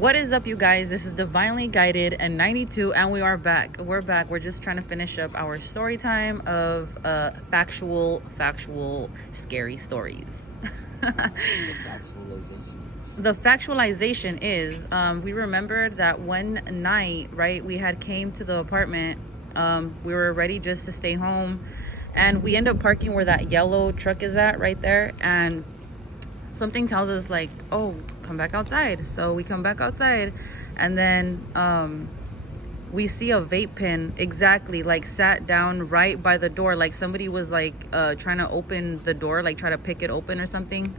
What is up, you guys? This is Divinely Guided and 92, and we are back. We're back. We're just trying to finish up our story time of factual, scary stories. The factualization is we remembered that one night, right, we had came to the apartment. We were ready just to stay home, and we end up parking where that yellow truck is at, right there, and something tells us like, oh, come back outside. So we come back outside, and then we see a vape pen exactly like sat down right by the door, like somebody was like trying to open the door, like try to pick it open or something.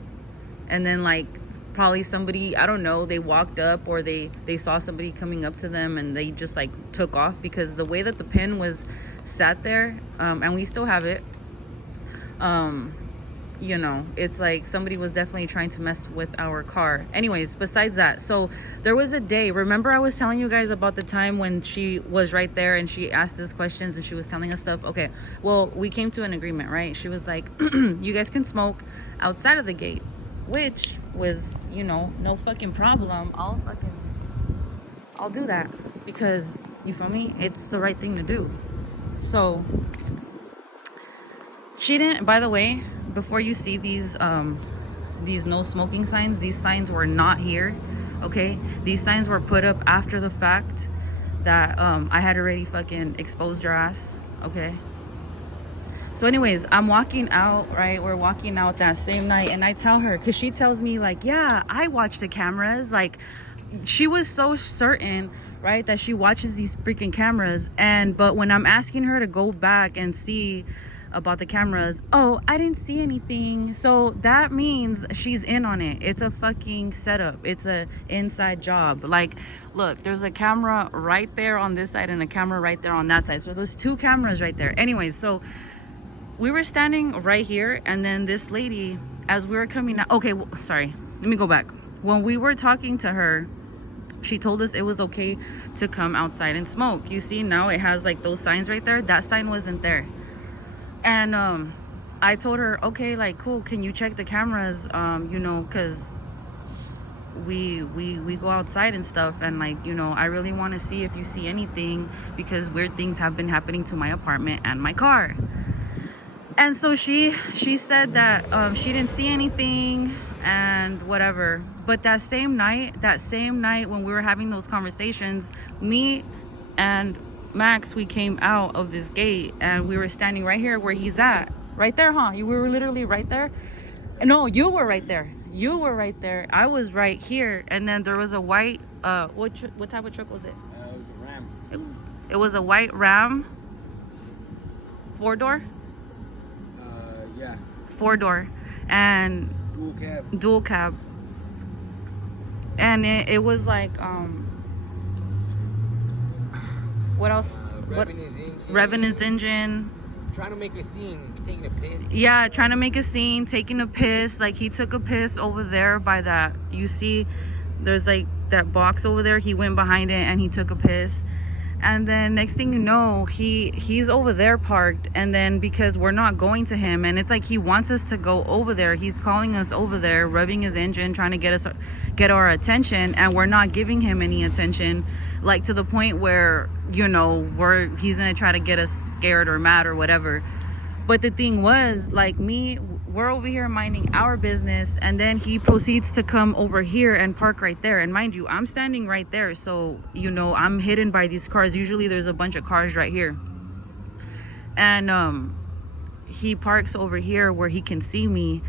And then like probably somebody, I don't know, they walked up or they saw somebody coming up to them, and they just like took off, because the way that the pen was sat there, and we still have it, you know, it's like somebody was definitely trying to mess with our car. Anyways, besides that, so there was a day, remember I was telling you guys about the time when she was right there and she asked us questions and she was telling us stuff? Okay, well, we came to an agreement, right? She was like, you guys can smoke outside of the gate, which was, you know, no fucking problem. I'll do that, because you feel me, it's the right thing to do. So she didn't, by the way, before you see these no smoking signs, these signs were not here, okay? These signs were put up after the fact that I had already fucking exposed your ass, okay? So anyways, I'm walking out, right? We're walking out that same night, and I tell her, because she tells me like, yeah, I watch the cameras. Like, she was so certain, right, that she watches these freaking cameras. But when I'm asking her to go back and see about the cameras, oh, I didn't see anything. So that means she's in on it. It's a fucking setup. It's a inside job. Like, look, there's a camera right there on this side and a camera right there on that side. So there's two cameras right there. Anyways, so we were standing right here, and then this lady, as we were coming out, okay, well, sorry, let me go back. When we were talking to her, she told us it was okay to come outside and smoke. You see, now it has like those signs right there. That sign wasn't there. And I told her, okay, like, cool, can you check the cameras, you know, because we go outside and stuff, and like, you know, I really want to see if you see anything, because weird things have been happening to my apartment and my car. And so she said that she didn't see anything and whatever. But that same night when we were having those conversations, me and Max, we came out of this gate, and we were standing right here where he's at. Right there, huh? We were literally right there. No, you were right there. You were right there. I was right here. And then there was a white, what type of truck was it? It was a Ram. It was a white Ram. 4-door? Yeah. 4-door. And dual cab. And it was like, what else? Revving his engine. Trying to make a scene, taking a piss. Yeah, trying to make a scene, taking a piss. Like, he took a piss over there by that. You see, there's like that box over there. He went behind it and he took a piss. And then next thing you know, he's over there parked. And then because we're not going to him, and it's like he wants us to go over there. He's calling us over there, revving his engine, trying to get our attention, and we're not giving him any attention. Like, to the point where, you know, he's gonna try to get us scared or mad or whatever. But the thing was, like, we're over here minding our business, and then he proceeds to come over here and park right there. And mind you, I'm standing right there, so, you know, I'm hidden by these cars. Usually there's a bunch of cars right here. And he parks over here where he can see me,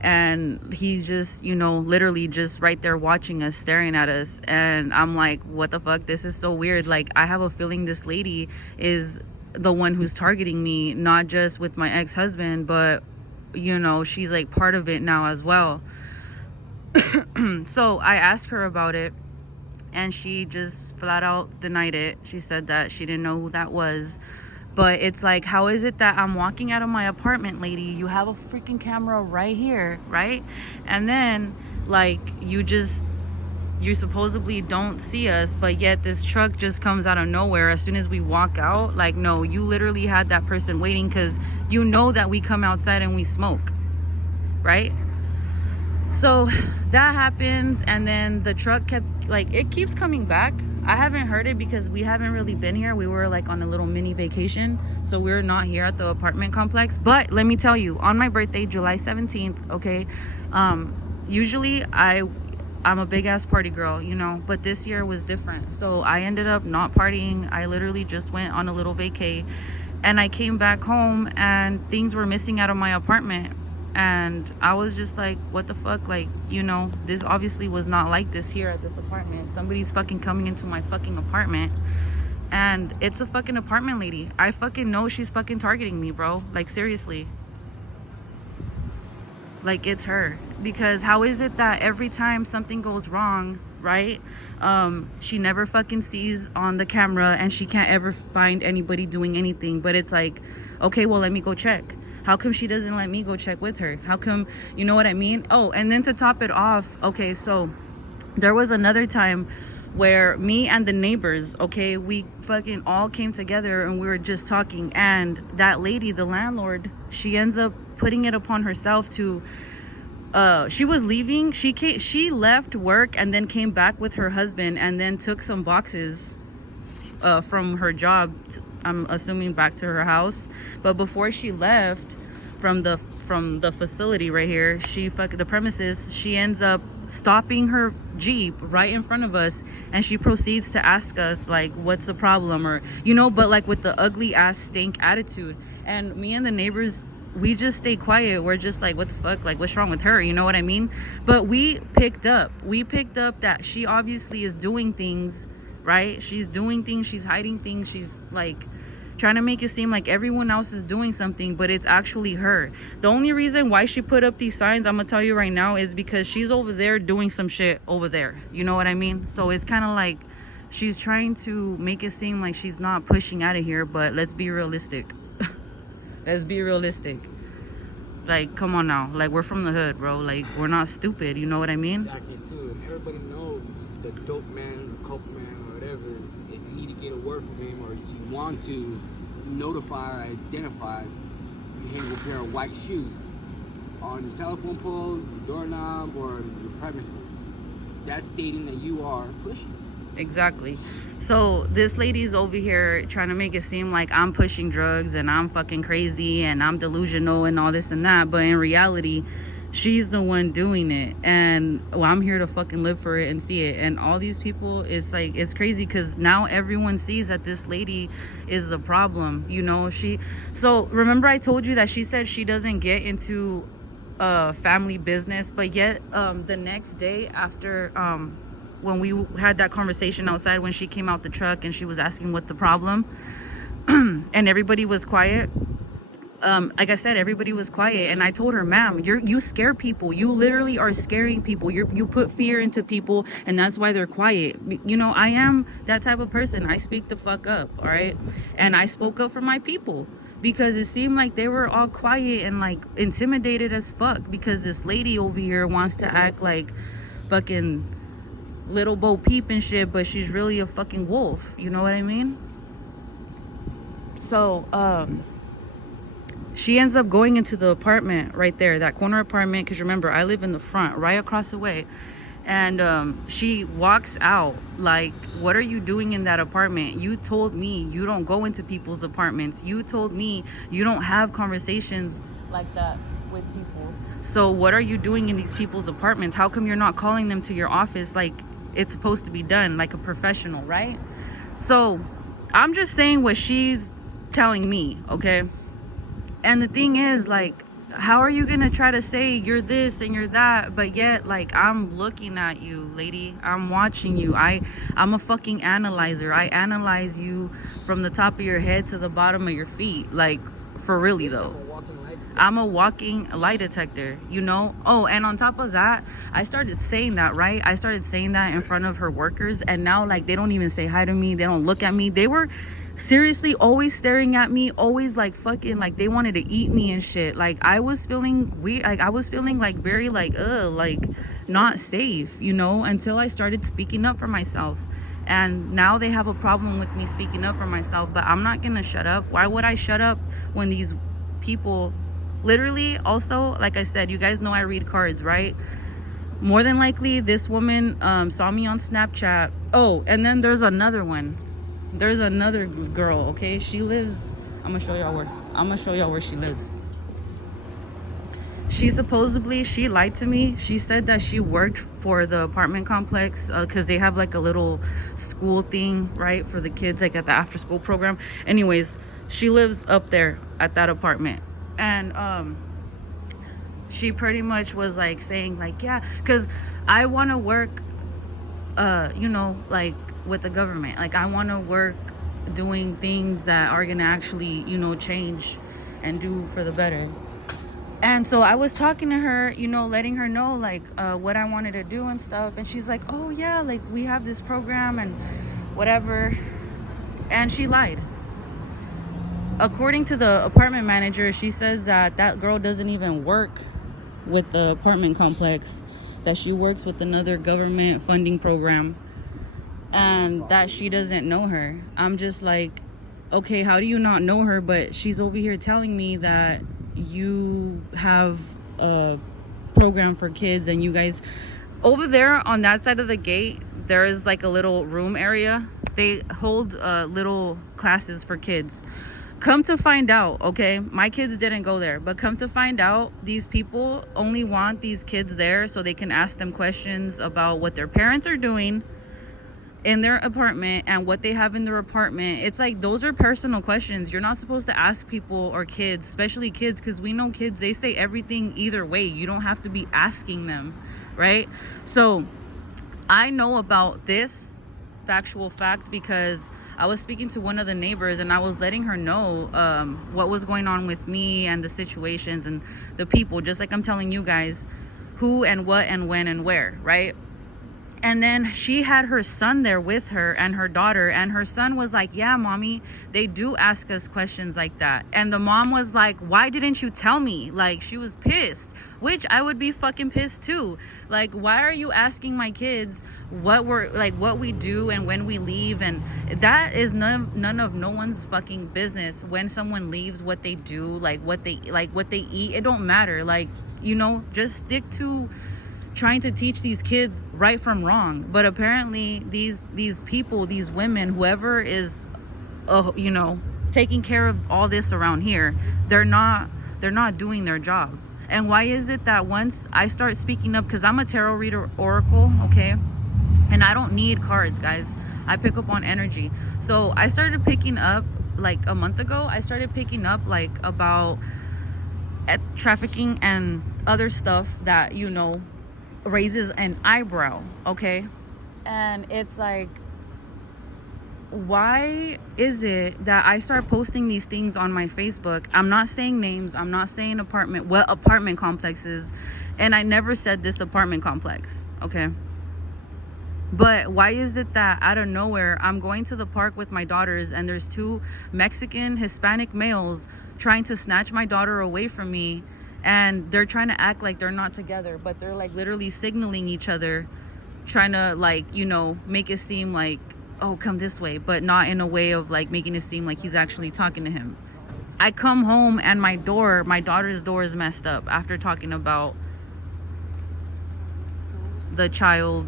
and he's just, you know, literally just right there watching us, staring at us. And I'm like, what the fuck? This is so weird. Like, I have a feeling this lady is the one who's targeting me, not just with my ex-husband, but, you know, she's like part of it now as well. So I asked her about it, and she just flat out denied it. She said that she didn't know who that was. But it's like, how is it that I'm walking out of my apartment, lady? You have a freaking camera right here, right? And then, like, you supposedly don't see us, but yet this truck just comes out of nowhere as soon as we walk out. Like, no, you literally had that person waiting, because you know that we come outside and we smoke, right? So that happens, and then the truck kept, like, it keeps coming back. I haven't heard it because we haven't really been here. We were like on a little mini vacation, so we're not here at the apartment complex. But let me tell you, on my birthday, July 17th, okay, usually I'm a big ass party girl, you know, but this year was different. So I ended up not partying. I literally just went on a little vacay, and I came back home and things were missing out of my apartment. And I was just like, what the fuck? Like, you know, this obviously was not like this here at this apartment. Somebody's fucking coming into my fucking apartment, and it's a fucking apartment lady. I fucking know she's fucking targeting me, bro. Like, seriously. Like, it's her. Because how is it that every time something goes wrong, right, she never fucking sees on the camera and she can't ever find anybody doing anything? But it's like, okay, well, let me go check. How come she doesn't let me go check with her? How come, you know what I mean? Oh, and then to top it off, okay, so there was another time where me and the neighbors, okay, we fucking all came together and we were just talking, and that lady, the landlord, she ends up putting it upon herself to she was leaving. She left work and then came back with her husband and then took some boxes from her job, I'm assuming back to her house. But before she left from the facility right here, the premises, she ends up stopping her Jeep right in front of us, and she proceeds to ask us like, what's the problem, or, you know, but like with the ugly ass stink attitude. And me and the neighbors, we just stay quiet. We're just like, what the fuck, like, what's wrong with her, you know what I mean? But we picked up that she obviously is doing things, right? She's doing things, she's hiding things, she's like trying to make it seem like everyone else is doing something, but it's actually her. The only reason why she put up these signs, I'm gonna tell you right now, is because she's over there doing some shit over there, you know what I mean? So it's kind of like she's trying to make it seem like she's not pushing out of here, but let's be realistic. Let's be realistic. Like, come on now, like, we're from the hood, bro. Like, we're not stupid, you know what I mean? Exactly, too. And everybody knows the dope man, the coke man, or whatever. If you need to get a word from him, or if you want to notify or identify, you hang a pair of white shoes on the telephone pole, the doorknob, or your premises. That's stating that you are pushing. Exactly. So this lady's over here trying to make it seem like I'm pushing drugs and I'm fucking crazy and I'm delusional and all this and that, but in reality, she's the one doing it. And well, I'm here to fucking live for it and see it. And all these people, it's like, it's crazy because now everyone sees that this lady is the problem, you know? So remember I told you that she said she doesn't get into family business, but yet the next day after when we had that conversation outside, when she came out the truck and she was asking what's the problem, and everybody was quiet. Like I said, everybody was quiet, and I told her, ma'am, you scare people. You literally are scaring people. You put fear into people, and that's why they're quiet. You know, I am that type of person. I speak the fuck up, all right? And I spoke up for my people because it seemed like they were all quiet and like intimidated as fuck because this lady over here wants to act like fucking little Bo Peep and shit, but she's really a fucking wolf, you know what I mean? So she ends up going into the apartment right there, that corner apartment, because remember I live in the front right across the way, and she walks out like, what are you doing in that apartment? You told me you don't go into people's apartments. You told me you don't have conversations like that with people. So what are you doing in these people's apartments? How come you're not calling them to your office like it's supposed to be done, like a professional, right? So I'm just saying what she's telling me, okay? And the thing is, like, how are you gonna try to say you're this and you're that, but yet, like, I'm looking at you, lady. I'm watching you. I'm a fucking analyzer. I analyze you from the top of your head to the bottom of your feet. Like, for really though. I'm a walking lie detector, you know? Oh, and on top of that, I started saying that, right? I started saying that in front of her workers, and now, like, they don't even say hi to me. They don't look at me. They were seriously always staring at me, always like fucking like they wanted to eat me and shit. Like, I was feeling weird. Like, I was feeling like very like not safe, you know, until I started speaking up for myself. And now they have a problem with me speaking up for myself, but I'm not gonna shut up. Why would I shut up when these people literally, also, like I said, you guys know I read cards, right? More than likely, this woman saw me on Snapchat. Oh, and then there's another one. There's another girl, okay? She lives... I'm gonna show y'all where she lives. She lied to me. She said that she worked for the apartment complex because they have like a little school thing, right, for the kids, like at the after school program. Anyways, she lives up there at that apartment. And she pretty much was like saying like, yeah, because I want to work, you know, like with the government. Like I want to work doing things that are gonna actually, you know, change and do for the better. And so I was talking to her, you know, letting her know like what I wanted to do and stuff. And she's like, oh yeah, like we have this program and whatever. And she lied. According to the apartment manager, she says that that girl doesn't even work with the apartment complex, that she works with another government funding program, and that she doesn't know her. I'm just like, okay, how do you not know her? But she's over here telling me that you have a program for kids, and you guys over there on that side of the gate, there is like a little room area. They hold little classes for kids. Come to find out, okay, my kids didn't go there, but come to find out, these people only want these kids there so they can ask them questions about what their parents are doing in their apartment and what they have in their apartment. It's like, those are personal questions. You're not supposed to ask people or kids, especially kids, because we know kids, they say everything either way. You don't have to be asking them, right? So I know about this factual fact because I was speaking to one of the neighbors and I was letting her know what was going on with me and the situations and the people, just like I'm telling you guys who and what and when and where, right? And then she had her son there with her and her daughter, and her son was like, yeah, mommy, they do ask us questions like that. And the mom was like, why didn't you tell me? Like, she was pissed, which I would be fucking pissed too. Like, why are you asking my kids what we do and when we leave? And that is none of no one's fucking business. When someone leaves, what they do, what they eat, it don't matter. Like, you know, just stick to trying to teach these kids right from wrong. But apparently these people, these women, whoever is you know, taking care of all this around here, they're not doing their job. And why is it that once I start speaking up, because I'm a tarot reader, oracle, okay, and I don't need cards, guys, I pick up on energy. So I started picking up like a month ago. I started picking up like about trafficking and other stuff that, you know, raises an eyebrow, okay? And it's like, why is it that I start posting these things on my Facebook? I'm not saying names, I'm not saying what apartment complexes, and I never said this apartment complex, okay? But why is it that out of nowhere I'm going to the park with my daughters and there's two Mexican Hispanic males trying to snatch my daughter away from me? And they're trying to act like they're not together, but they're like literally signaling each other, trying to, like, you know, make it seem like, oh, come this way, but not in a way of like making it seem like he's actually talking to him. I come home and my daughter's door is messed up after talking about the child,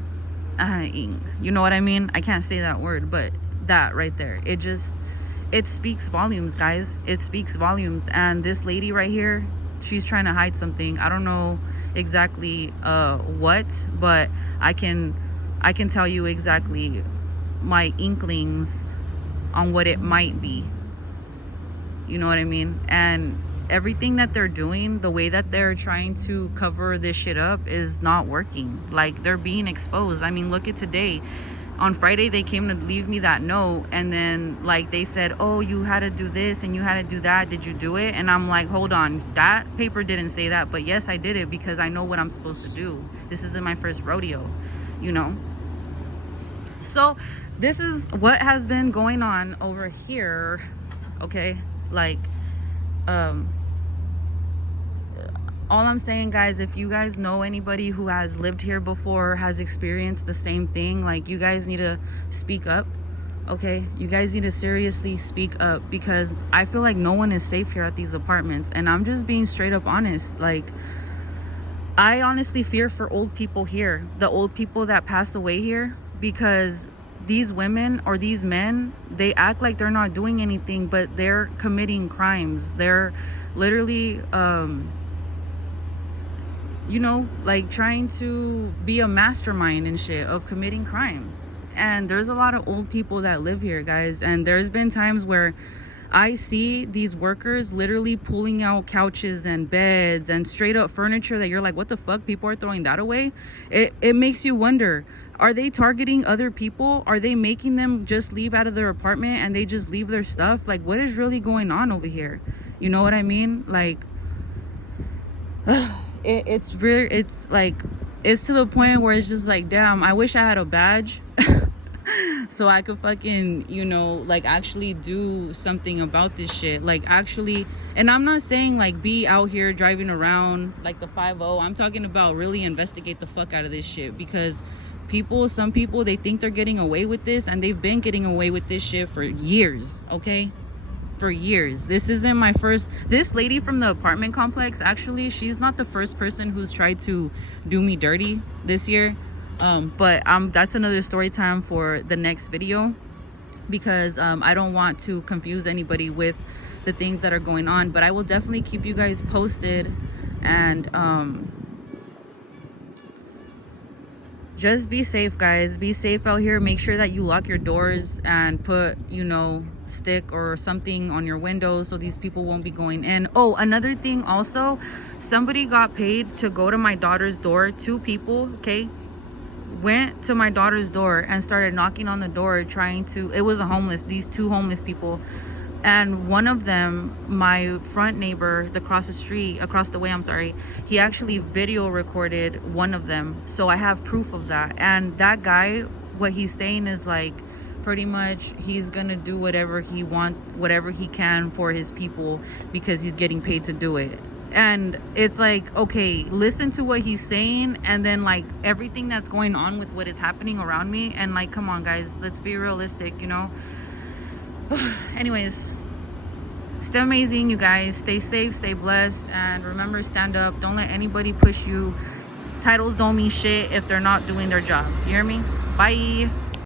you know what I mean? I can't say that word, but that right there, it speaks volumes, guys. It speaks volumes. And this lady right here, she's trying to hide something. I don't know exactly what, but I can tell you exactly my inklings on what it might be. You know what I mean? And everything that they're doing, the way that they're trying to cover this shit up is not working. Like, they're being exposed. I mean, look at today. On Friday, they came to leave me that note, and then like they said, oh, you had to do this and you had to do that. Did you do it? And I'm like, hold on, that paper didn't say that, but yes, I did it because I know what I'm supposed to do. This isn't my first rodeo, you know? So this is what has been going on over here, okay? Like, all I'm saying, guys, if you guys know anybody who has lived here before, has experienced the same thing, like, you guys need to speak up, okay? You guys need to seriously speak up, because I feel like no one is safe here at these apartments. And I'm just being straight up honest. Like, I honestly fear for old people here, the old people that pass away here, because these women or these men, they act like they're not doing anything, but they're committing crimes. They're literally you know, like trying to be a mastermind and shit of committing crimes. And there's a lot of old people that live here, guys, and there's been times where I see these workers literally pulling out couches and beds and straight up furniture that you're like, what the fuck? People are throwing that away. It makes you wonder, are they targeting other people? Are they making them just leave out of their apartment and they just leave their stuff? Like, what is really going on over here? You know what I mean? Like, it's real. It's like, it's to the point where it's just like, damn, I wish I had a badge so I could fucking, you know, like actually do something about this shit. Like actually, and I'm not saying like be out here driving around like the 5-0. I'm talking about really investigate the fuck out of this shit, because some people, they think they're getting away with this, and they've been getting away with this shit for years, okay? For years. This isn't my first. This lady from the apartment complex, actually, she's not the first person who's tried to do me dirty this year. But that's another story time for the next video, because I don't want to confuse anybody with the things that are going on. But I will definitely keep you guys posted, and just be safe, guys. Be safe out here. Make sure that you lock your doors and put, you know, stick or something on your windows so these people won't be going in. Oh, another thing also, somebody got paid to go to my daughter's door. 2 people, okay, went to my daughter's door and started knocking on the door trying to, it was these 2 homeless people, and one of them, my front neighbor, across the way, I'm sorry, he actually video recorded one of them, so I have proof of that. And that guy, what he's saying is like, pretty much he's gonna do whatever he can for his people because he's getting paid to do it. And it's like, okay, listen to what he's saying, and then like everything that's going on with what is happening around me, and like, come on guys, let's be realistic, you know. Anyways, stay amazing, you guys. Stay safe, stay blessed, and remember, stand up. Don't let anybody push you. Titles don't mean shit if they're not doing their job. You hear me? Bye.